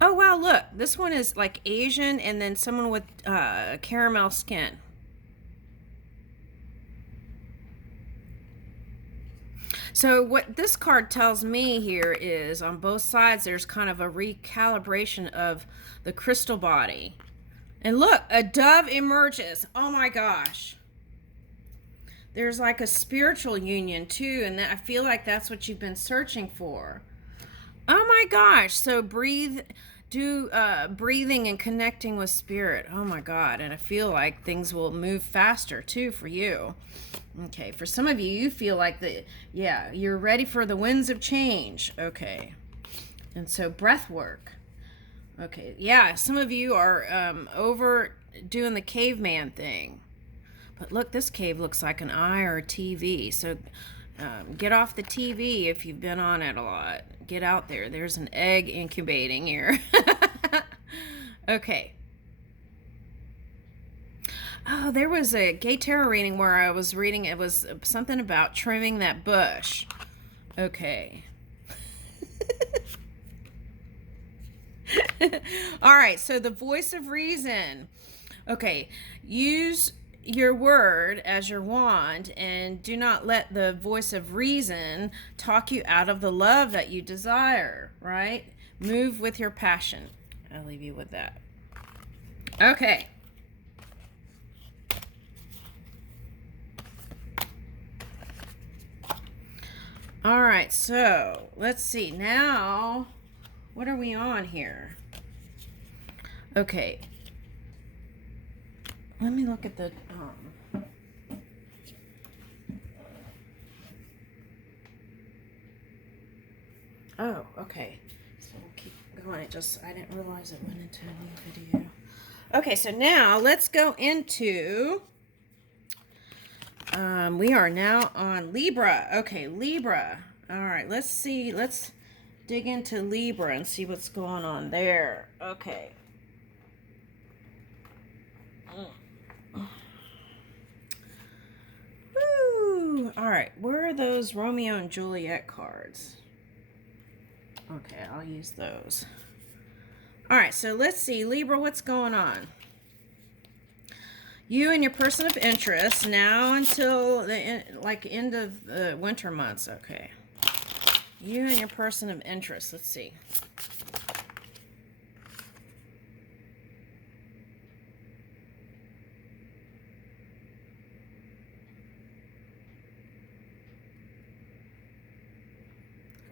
Oh, wow, look. This one is like Asian and then someone with caramel skin. So what this card tells me here is on both sides there's kind of a recalibration of the crystal body. And look, a dove emerges. Oh my gosh. There's like a spiritual union too, and that I feel like that's what you've been searching for. Oh my gosh. So do breathing and connecting with spirit. Oh my god. And I feel like things will move faster too for you. Okay, for some of you, you feel like yeah, you're ready for the winds of change. Okay. And so breath work. Okay, yeah, some of you are over doing the caveman thing. But look, this cave looks like an eye or a TV. So get off the TV if you've been on it a lot. Get out there. There's an egg incubating here. Okay. Oh, there was a gay tarot reading where I was reading, it was something about trimming that bush. Okay. All right, so the voice of reason. Okay, use your word as your wand and do not let the voice of reason talk you out of the love that you desire, right? Move with your passion. I'll leave you with that. Okay. All right, so let's see. Now, what are we on here? Okay. Let me look at the... Oh, okay. So we'll keep going. I didn't realize it went into a new video. Okay, so now let's go into... we are now on Libra. Okay, Libra. All right, let's see. Let's dig into Libra and see what's going on there. Okay. Woo! All right, where are those Romeo and Juliet cards? Okay, I'll use those. All right, so let's see. Libra, what's going on? You and your person of interest now until the end of the winter months. Okay. You and your person of interest. Let's see.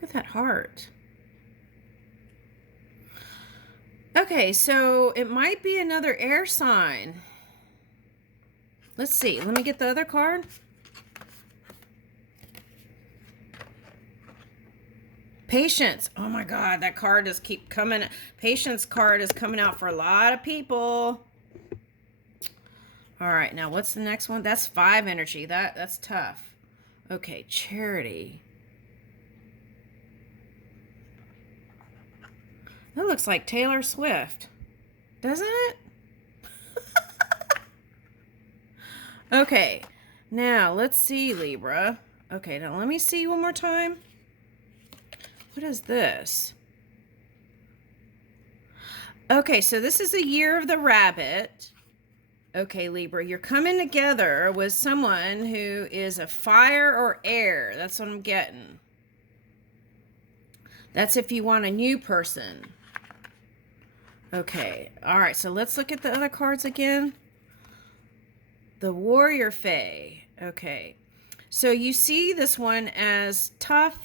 Look at that heart. Okay, so it might be another air sign. Let's see. Let me get the other card. Patience. Oh my God, that card just keep coming. Patience card is coming out for a lot of people. All right, now what's the next one? That's 5 energy. That's tough. Okay, charity. That looks like Taylor Swift, doesn't it? Okay, now let's see, Libra. Okay, now let me see one more time. What is this? Okay, so this is a year of the rabbit. Okay, Libra, you're coming together with someone who is a fire or air. That's what I'm getting. That's if you want a new person. Okay, all right, so let's look at the other cards again. The Warrior Fae. Okay, so you see this one as tough,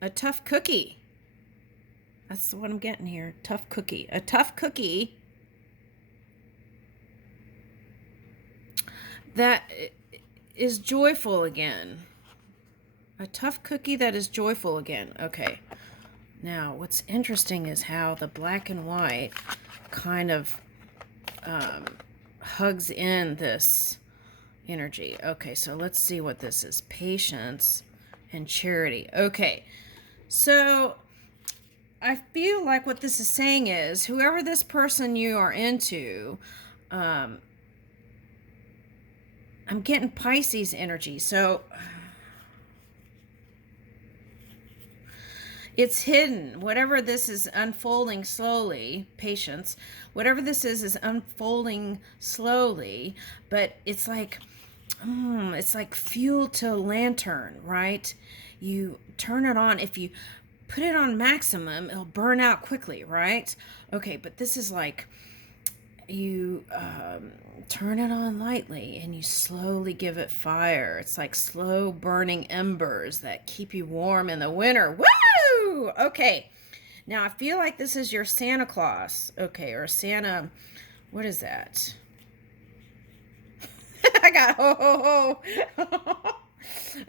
a tough cookie. That's what I'm getting here. Tough cookie. A tough cookie that is joyful again. A tough cookie that is joyful again. Okay. Now, what's interesting is how the black and white kind of hugs in this energy. Okay, so let's see what this is. Patience and charity. Okay, so I feel like what this is saying is whoever this person you are into, I'm getting Pisces energy. So It's hidden. Whatever this is unfolding slowly, patience, whatever this is unfolding slowly, but it's like fuel to a lantern, right? You turn it on. If you put it on maximum, it'll burn out quickly, right? Okay, but this is like you turn it on lightly and you slowly give it fire. It's like slow burning embers that keep you warm in the winter. Woo! Okay, now I feel like this is your Santa Claus. Okay, or Santa, what is that? I got ho ho ho.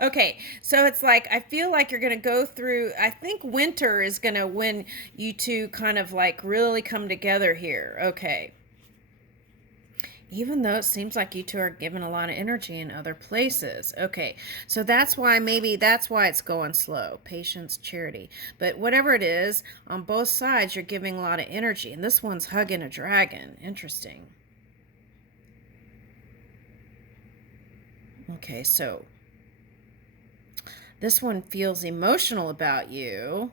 Okay, so it's like I feel like you're gonna go through. I think winter is gonna when you two kind of like really come together here. Okay, even though it seems like you two are giving a lot of energy in other places. Okay, so maybe that's why it's going slow. Patience, charity, but whatever it is, on both sides you're giving a lot of energy, and this one's hugging a dragon. Interesting. Okay, so this one feels emotional about you.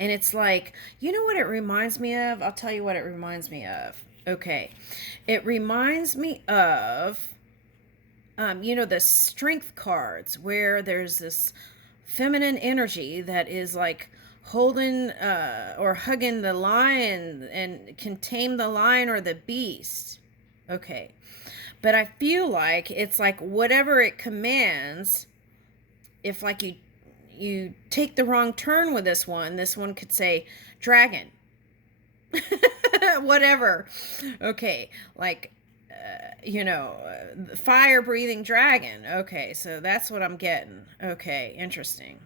And it's like, you know what it reminds me of? I'll tell you what it reminds me of. Okay. It reminds me of, the strength cards where there's this feminine energy that is like holding or hugging the lion and can tame the lion or the beast. Okay. But I feel like it's like whatever it commands, if like you take the wrong turn with this one could say dragon. Whatever. Okay, like fire breathing dragon. Okay, so that's what I'm getting. Okay, interesting.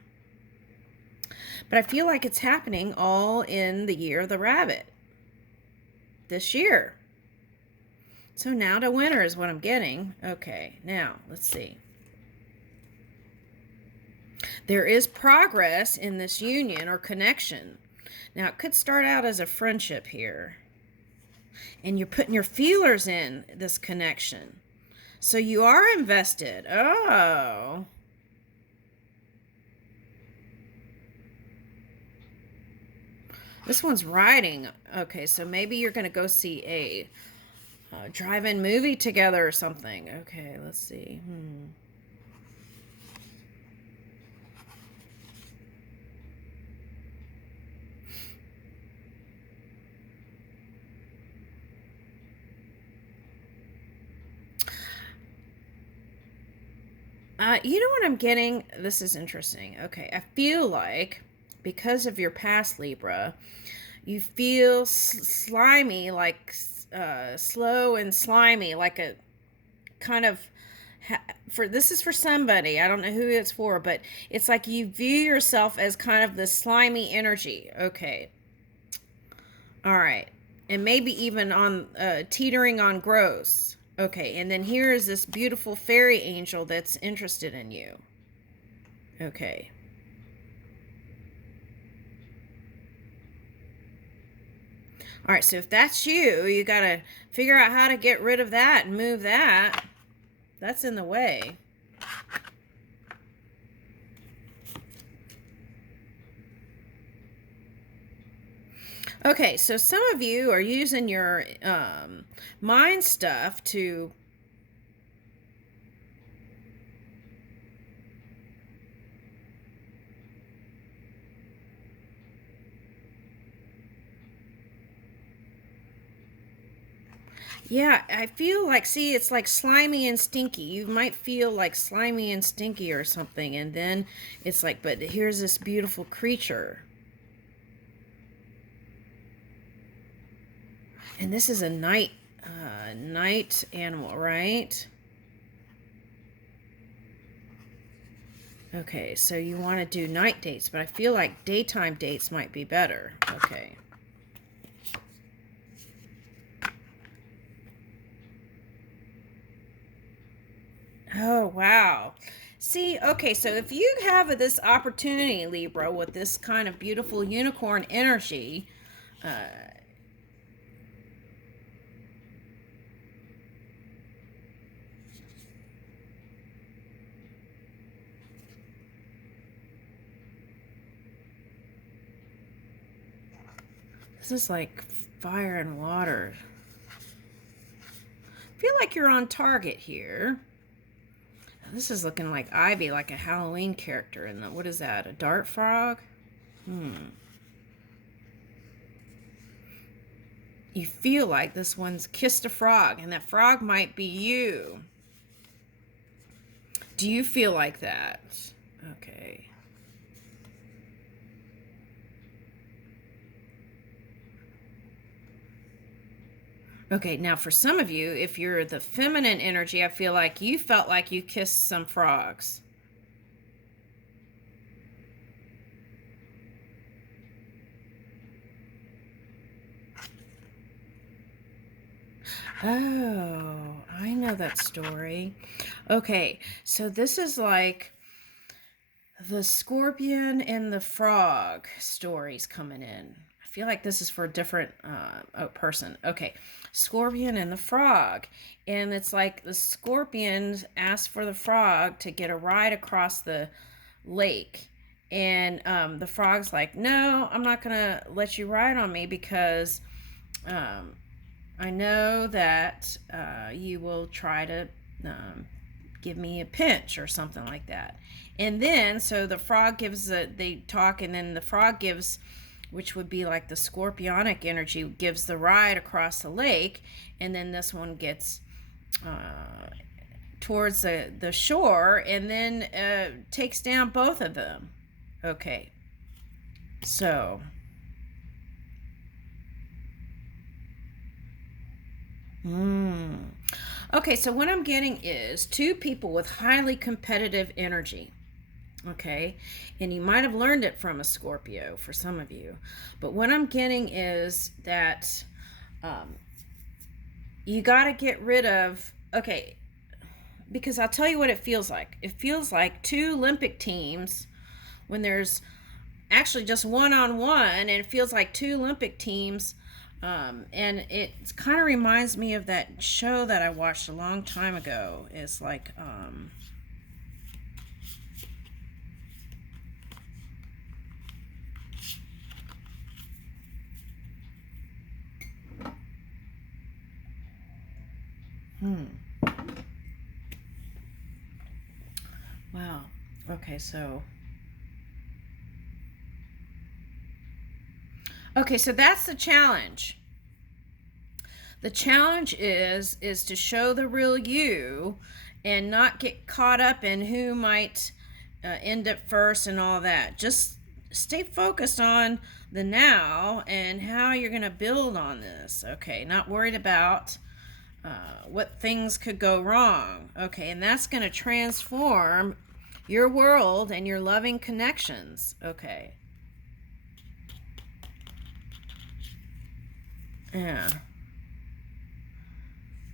But I feel like it's happening all in the year of the rabbit this year. So now to winter is what I'm getting. Okay, now let's see. There is progress in this union or connection. Now, it could start out as a friendship here. And you're putting your feelers in this connection. So you are invested. Oh. This one's riding. Okay, so maybe you're going to go see a drive-in movie together or something. Okay, let's see. You know what I'm getting? This is interesting. Okay, I feel like because of your past Libra, you feel slimy, like slow and slimy, like a kind of for this is for somebody. I don't know who it's for, but it's like you view yourself as kind of the slimy energy. Okay, all right, and maybe even on teetering on gross. Okay, and then here is this beautiful fairy angel that's interested in you. Okay. All right, so if that's you, you got to figure out how to get rid of that and move that. That's in the way. Okay, so some of you are using your mind stuff to yeah, I feel like, see, it's like slimy and stinky. You might feel like slimy and stinky or something, and then it's like, but here's this beautiful creature. And this is a night animal, right? Okay, so you want to do night dates, but I feel like daytime dates might be better. Okay. Oh, wow. See, okay, so if you have this opportunity, Libra, with this kind of beautiful unicorn energy, uh, This is like fire and water. I feel like you're on target here. This is looking like Ivy, like a Halloween character. And what is that? A dart frog? You feel like this one's kissed a frog, and that frog might be you. Do you feel like that? Okay. Okay, now for some of you, if you're the feminine energy, I feel like you felt like you kissed some frogs. Oh, I know that story. Okay, so this is like the scorpion and the frog stories coming in. I feel like this is for a different person. Okay, scorpion and the frog. And it's like the scorpion asked for the frog to get a ride across the lake. And the frog's like, no, I'm not going to let you ride on me because I know that you will try to give me a pinch or something like that. And then, so the frog gives, they talk, and then the frog gives, which would be like the scorpionic energy, gives the ride across the lake, and then this one gets towards the shore, and then takes down both of them. Okay, so... Okay, so what I'm getting is two people with highly competitive energy. Okay, and you might have learned it from a Scorpio for some of you, but what I'm getting is that you got to get rid of, okay, because I'll tell you what it feels like. It feels like two Olympic teams when there's actually just one-on-one, and it feels like two Olympic teams. And it kind of reminds me of that show that I watched a long time ago. It's like, wow. Okay, so... Okay, so that's the challenge. The challenge is to show the real you and not get caught up in who might end up first and all that. Just stay focused on the now and how you're going to build on this. Okay, not worried about what things could go wrong. Okay, and that's going to transform your world and your loving connections. Okay. Yeah.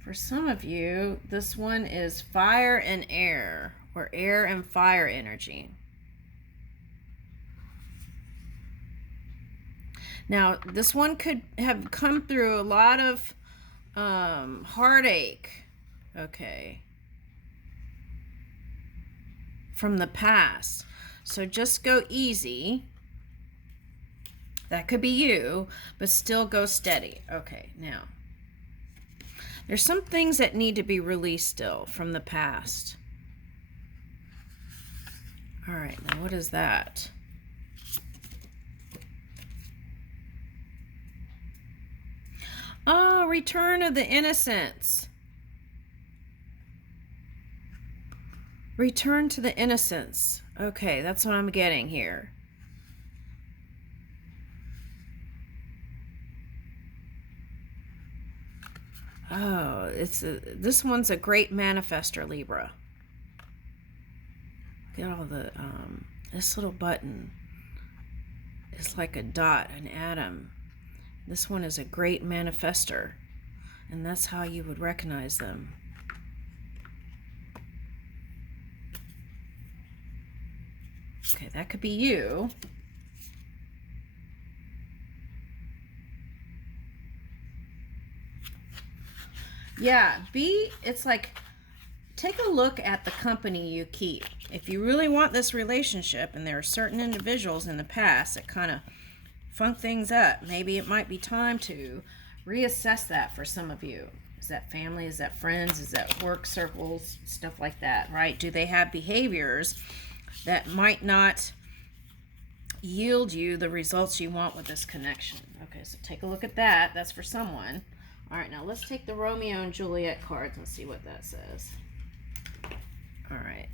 For some of you, this one is fire and air, or air and fire energy. Now, this one could have come through a lot of heartache, okay, from the past. So just go easy. That could be you, but still go steady. Okay, now, there's some things that need to be released still from the past. All right, now what is that? Oh, return of the innocence. Return to the innocence. Okay, that's what I'm getting here. Oh, this one's a great manifester, Libra. Look at all the, this little button is like a dot, an atom. This one is a great manifester, and that's how you would recognize them. Okay, that could be you. Yeah, it's like, take a look at the company you keep. If you really want this relationship, and there are certain individuals in the past that kind of funk things up. Maybe it might be time to reassess that for some of you. Is that family? Is that friends? Is that work circles? Stuff like that, right? Do they have behaviors that might not yield you the results you want with this connection? Okay, so take a look at that. That's for someone. All right, now let's take the Romeo and Juliet cards and see what that says. All right.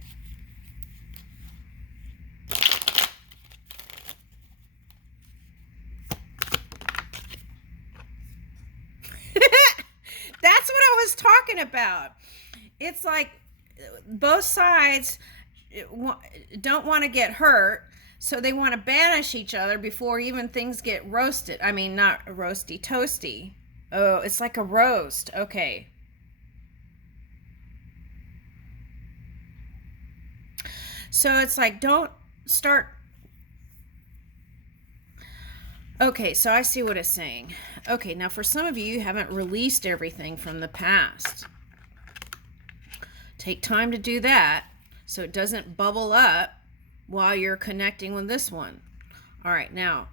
That's what I was talking about. It's like both sides don't want to get hurt, so they want to banish each other before even things get roasted. I mean, not roasty, toasty. Oh, it's like a roast. Okay. So it's like, don't start. Okay, so I see what it's saying. Okay, now for some of you, you haven't released everything from the past. Take time to do that so it doesn't bubble up while you're connecting with this one. All right, now,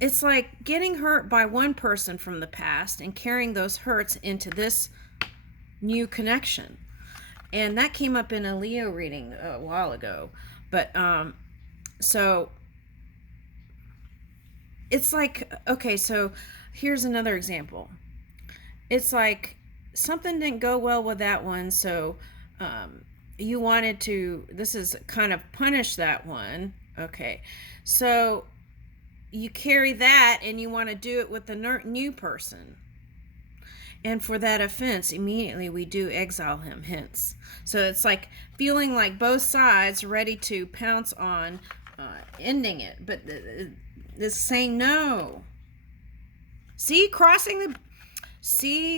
it's like getting hurt by one person from the past and carrying those hurts into this new connection. And that came up in a Leo reading a while ago. But, so it's like, okay, so here's another example. It's like something didn't go well with that one, so you wanted to, this is kind of punish that one. Okay, so you carry that and you want to do it with the new person. And for that offense, immediately we do exile him, hence. So it's like feeling like both sides ready to pounce on ending it, but it's saying no. See,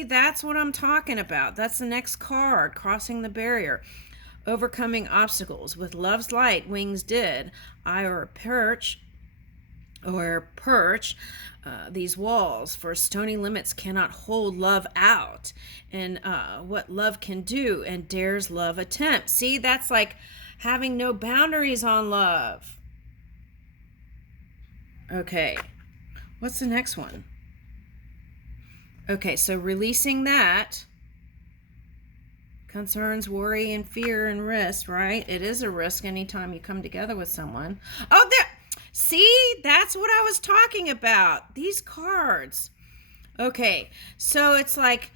that's what I'm talking about. That's the next card, crossing the barrier. Overcoming obstacles. With love's light, wings did. I perch these walls, for stony limits cannot hold love out. And what love can do, and dares love attempt. See, that's like having no boundaries on love. Okay, what's the next one? Okay, so releasing that concerns, worry, and fear and risk, right? It is a risk anytime you come together with someone. Oh, there. See, that's what I was talking about. These cards. Okay, so it's like,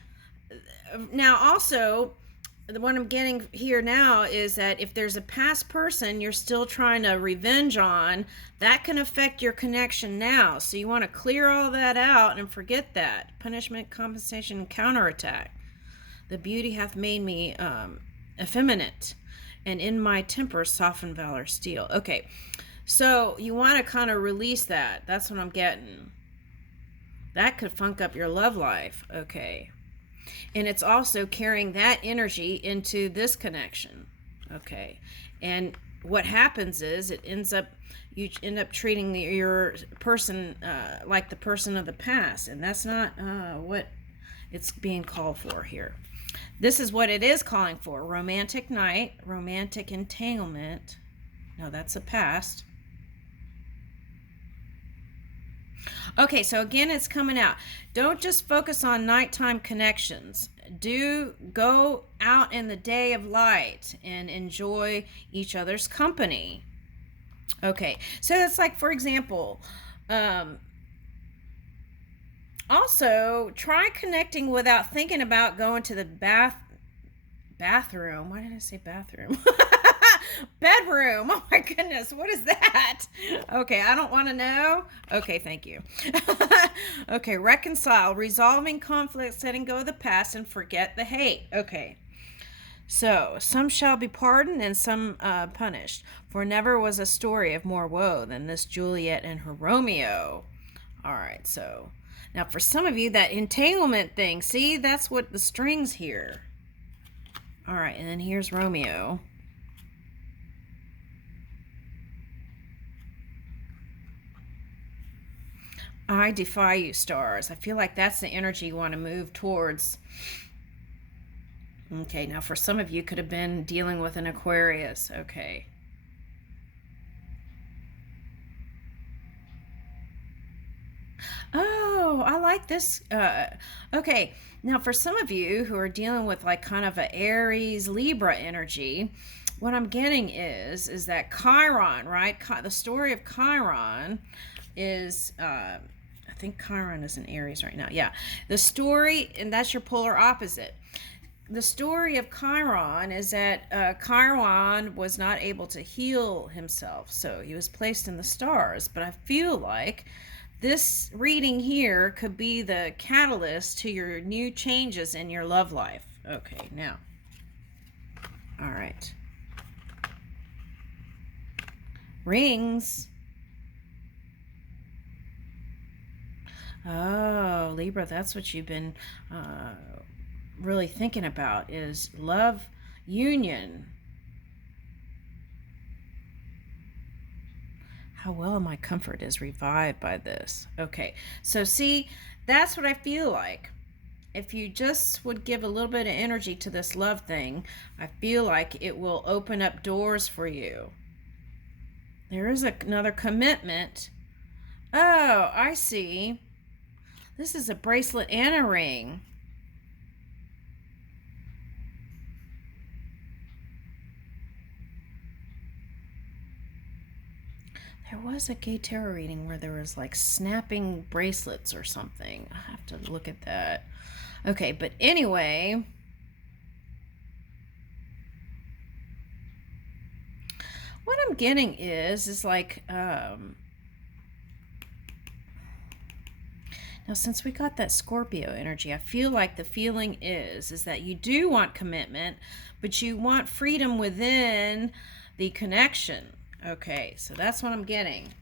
now also, what I'm getting here now is that if there's a past person you're still trying to revenge on, that can affect your connection now. So you want to clear all that out and forget that. Punishment, compensation, counterattack. The beauty hath made me effeminate, and in my temper soften valor steel. Okay, so you want to kind of release that. That's what I'm getting. That could funk up your love life. Okay. And it's also carrying that energy into this connection. Okay. And what happens is you end up treating your person like the person of the past. And that's not what it's being called for here. This is what it is calling for. Romantic night, romantic entanglement. No, that's the past. Okay, so again, it's coming out. Don't just focus on nighttime connections. Do go out in the day of light and enjoy each other's company. Okay, so it's like, for example, also try connecting without thinking about going to the bathroom. Why did I say bathroom? Bedroom. Oh my goodness, what is that? Okay, I don't want to know. Okay, thank you. Okay, reconcile, resolving conflicts, letting go of the past, and forget the hate. Okay, so some shall be pardoned and some punished, for never was a story of more woe than this Juliet and her Romeo. All right, so now for some of you, that entanglement thing, see, that's what the strings here. All right, and then here's Romeo. I defy you, stars. I feel like that's the energy you want to move towards. Okay, now for some of you, could have been dealing with an Aquarius. Okay. Oh, I like this. Okay, now for some of you who are dealing with like kind of a Aries Libra energy, what I'm getting is that Chiron, right? The story of Chiron is, I think Chiron is in Aries right now. Yeah, the story, and that's your polar opposite. The story of Chiron is that Chiron was not able to heal himself, so he was placed in the stars. But I feel like this reading here could be the catalyst to your new changes in your love life. Okay, now. All right. Rings. Oh, Libra, that's what you've been really thinking about is love union. How well my comfort is revived by this. Okay, so see, that's what I feel like. If you just would give a little bit of energy to this love thing, I feel like it will open up doors for you. There is another commitment. Oh, I see. This is a bracelet and a ring. There was a gay tarot reading where there was like snapping bracelets or something. I have to look at that. Okay, but anyway, what I'm getting is like, now since we got that Scorpio energy, I feel like the feeling is that you do want commitment, but you want freedom within the connection. Okay, so that's what I'm getting.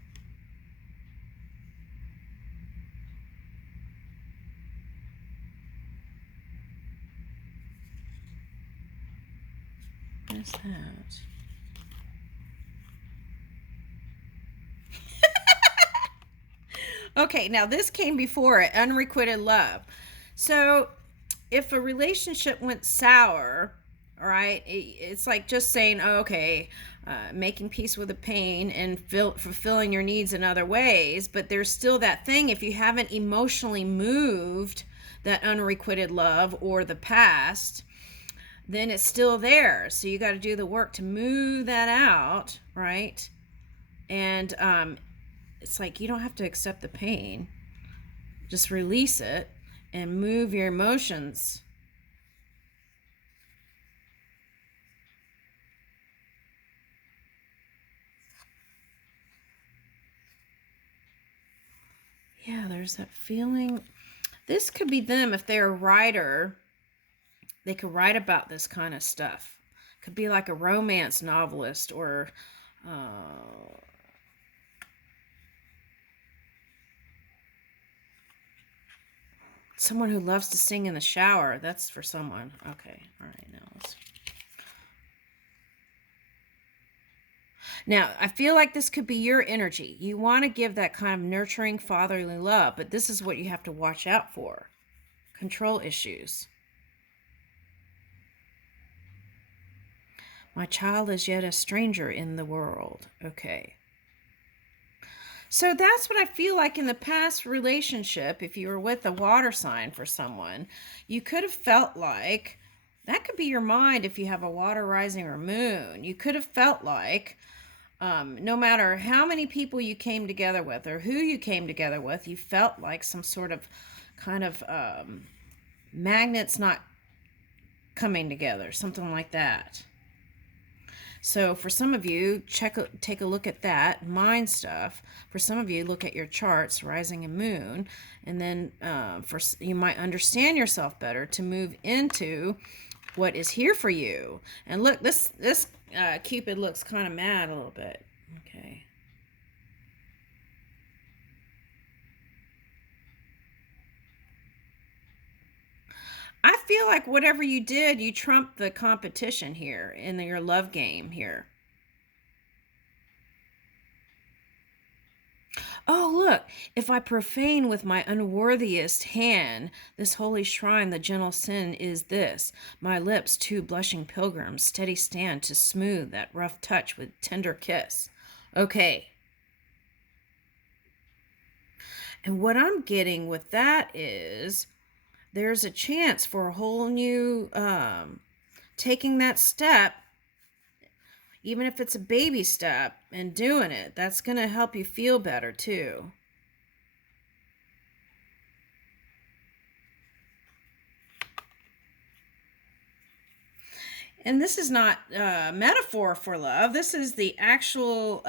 What is that? Okay, now this came before it, unrequited love. So if a relationship went sour, all right, it's like just saying, oh, okay, making peace with the pain and fulfilling your needs in other ways, but there's still that thing if you haven't emotionally moved that unrequited love or the past, then it's still there. So you got to do the work to move that out, right? And it's like you don't have to accept the pain, just release it and move your emotions. Yeah, there's that feeling. This could be them if they're a writer. They could write about this kind of stuff. Could be like a romance novelist or someone who loves to sing in the shower. That's for someone. Okay, all right, now let's... Now, I feel like this could be your energy. You want to give that kind of nurturing fatherly love, but this is what you have to watch out for. Control issues. My child is yet a stranger in the world. Okay. So that's what I feel like in the past relationship, if you were with a water sign for someone, you could have felt like, that could be your mind if you have a water rising or moon. You could have felt like no matter how many people you came together with or who you came together with, you felt like some sort of kind of magnets not coming together, something like that. So for some of you, take a look at that mind stuff. For some of you, look at your charts, rising and moon, and then you might understand yourself better to move into what is here for you. And look, this Cupid looks kind of mad a little bit. Okay. I feel like whatever you did, you trumped the competition here in your love game here. Oh, look, if I profane with my unworthiest hand this holy shrine, the gentle sin is this. My lips, two blushing pilgrims, steady stand to smooth that rough touch with tender kiss. Okay. And what I'm getting with that is there's a chance for a whole new taking that step, even if it's a baby step, and doing it. That's going to help you feel better too. And this is not a metaphor for love. This is the actual,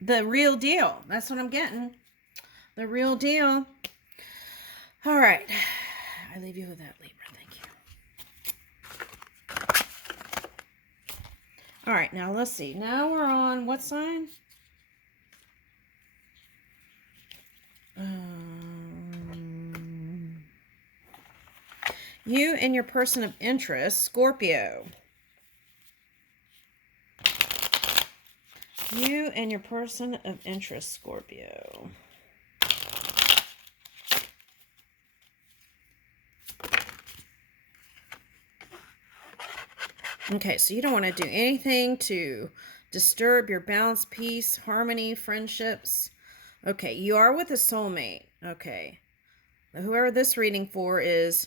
the real deal. That's what I'm getting. The real deal. All right. I leave you with that, Libra. Thank you. All right. Now, let's see. Now we're on what sign? You and your person of interest, Scorpio. You and your person of interest, Scorpio. Okay, so you don't want to do anything to disturb your balance, peace, harmony, friendships. Okay, you are with a soulmate. Okay. Whoever this reading for is,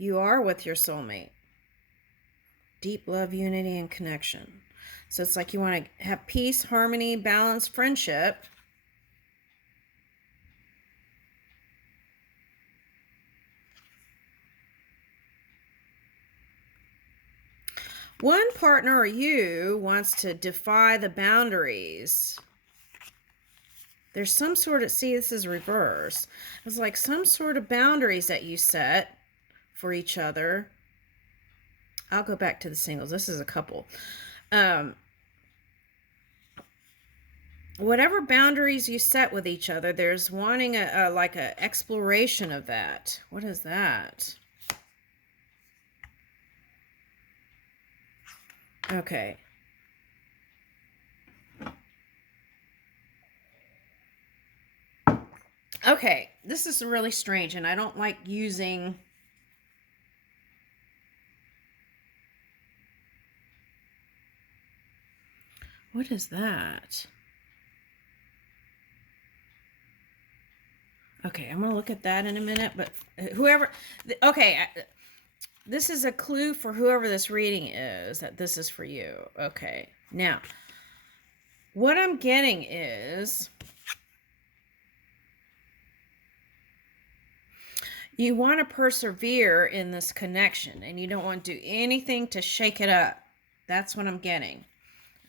you are with your soulmate. Deep love, unity, and connection. So it's like you want to have peace, harmony, balance, friendship. One partner or you wants to defy the boundaries. There's some sort of, see, this is reverse. It's like some sort of boundaries that you set for each other. I'll go back to the singles. This is a couple. Whatever boundaries you set with each other, there's wanting like a exploration of that. What is that? Okay. Okay, this is really strange, and I don't like using... What is that? Okay, I'm going to look at that in a minute, but whoever... Okay, this is a clue for whoever this reading is, that this is for you. Okay, now, what I'm getting is... you want to persevere in this connection, and you don't want to do anything to shake it up. That's what I'm getting.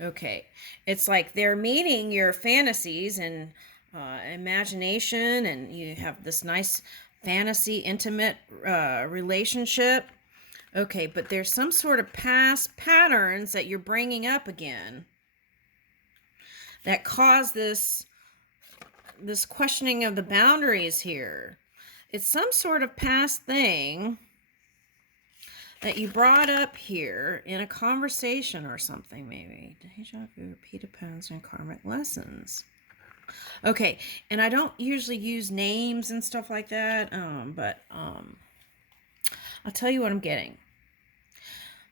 Okay. It's like they're meeting your fantasies and imagination, and you have this nice fantasy, intimate relationship. Okay, but there's some sort of past patterns that you're bringing up again that cause this questioning of the boundaries here. It's some sort of past thing that you brought up here in a conversation or something, maybe. Deja vu, repeated patterns, and karmic lessons. Okay, and I don't usually use names and stuff like that, but I'll tell you what I'm getting.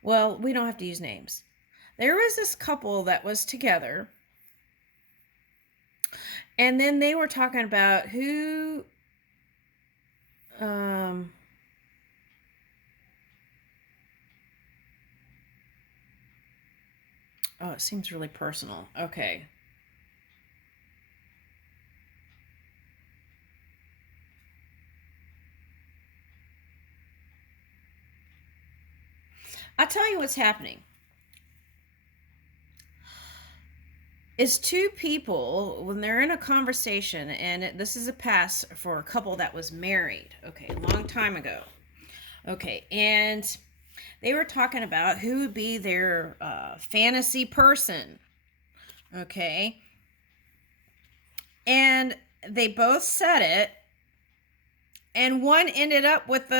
Well, we don't have to use names. There was this couple that was together, and then they were talking about who... oh, it seems really personal. Okay. I'll tell you what's happening. It's two people, when they're in a conversation, and this is a past for a couple that was married, okay, a long time ago. Okay, and they were talking about who would be their fantasy person. Okay. And they both said it, and one ended up with the